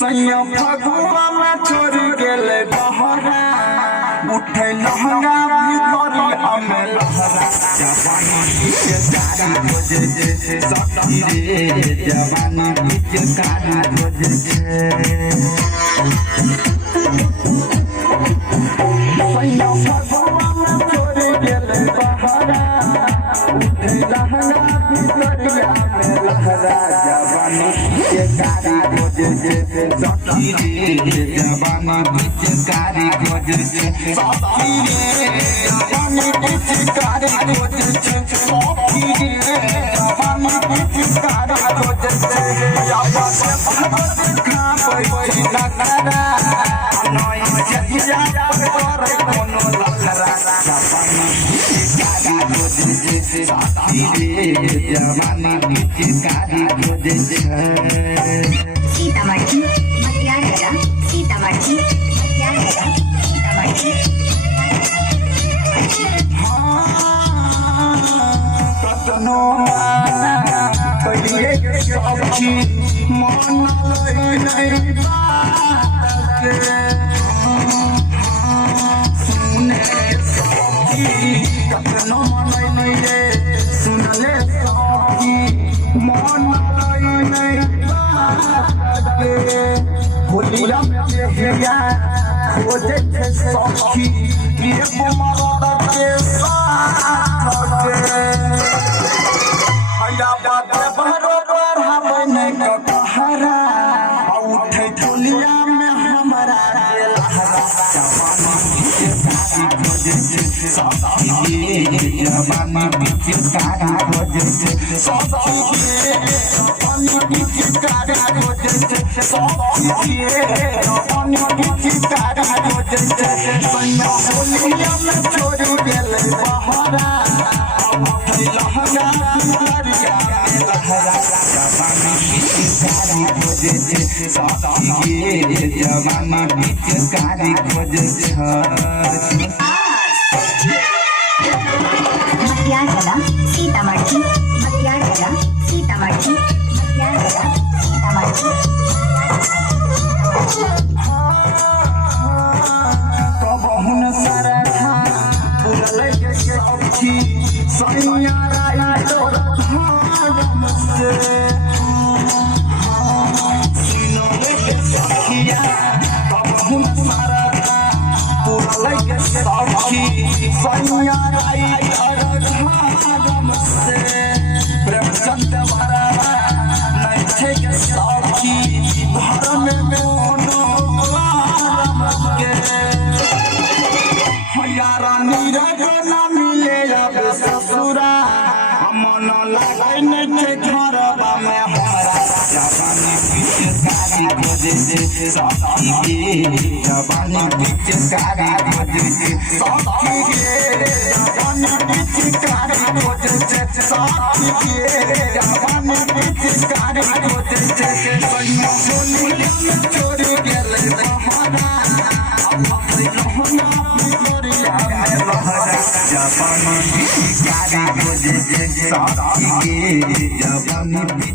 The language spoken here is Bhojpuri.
सैया फगुआ में छोड़ गेले बहरा उठे लहंगा भीतरी हमें लहरा जवानी के कारी खोजे जे सखी रे जवानी के कारी खोजे जे सैया फगुआ में छोड़ गेले बहरा उठे लहंगा भीतरी हमें लहरा जवानी के कारी खोजे जे सखी रे जवानी के कारी खोजे जे सखी रे जवानी के कारी खोजे जे सखी रे जवानी के कारी खोजे जे या बासे भगत खाबै नखरा नय जहिया करे कोनो लखरा जवानी के कारी खोजे जे सखी रे जवानी के कारी खोजे जे सीतामढ़ी मटियागढ़ सीतामढ़ी मटियागढ़ सीतामढ़ी कतनो कहिए सखी मन लई नहीं बात के सुने सखी कतनो मन नहीं रे सुनले सखी मन लई नहीं बात के होलिया में हिया खोजे सखी ये मरद के साथ के हया बात बरोबर हम नहीं कहरा उठे होलिया में हमारा के लहरा जवानी के कारी खोजे सखी रे जवानी के कारी खोजे सखी रे जवानी के कारी खोजे सखी रे जवानी के कारी खोजे सैया होलिया में छोड़ गेले बहरा उठे लहंगा भीतरिया में लहरा जवानी के कारी खोजे सखी रे जवानी के कारी खोजे मटियागढ़ सीतामढ़ी मटियागढ़ सीतामढ़ी मटियागढ़ सीतामढ़ी कबहुन सरधा पुरले के सखी सैया राई तोर भागम से सिनोले के सखिया कबहुन सरधा पुरले के सखी सैया राई तोर भागम से प्रेमचंद वरा नहीं थे के सखी घर में कोनो यारा नीरज ना मिले अब ससुरा मन लगे नहीं घरवा में हमारा जवानी के कारी खोजे सखी रे जवानी के कारी खोजे सखी रे जवानी के कारी खोजे सखी रे जवानी के कारी खोजे सैया होलिया में छोड़ गेले हमारा जवानी कारी खोजे सखी रे जवानी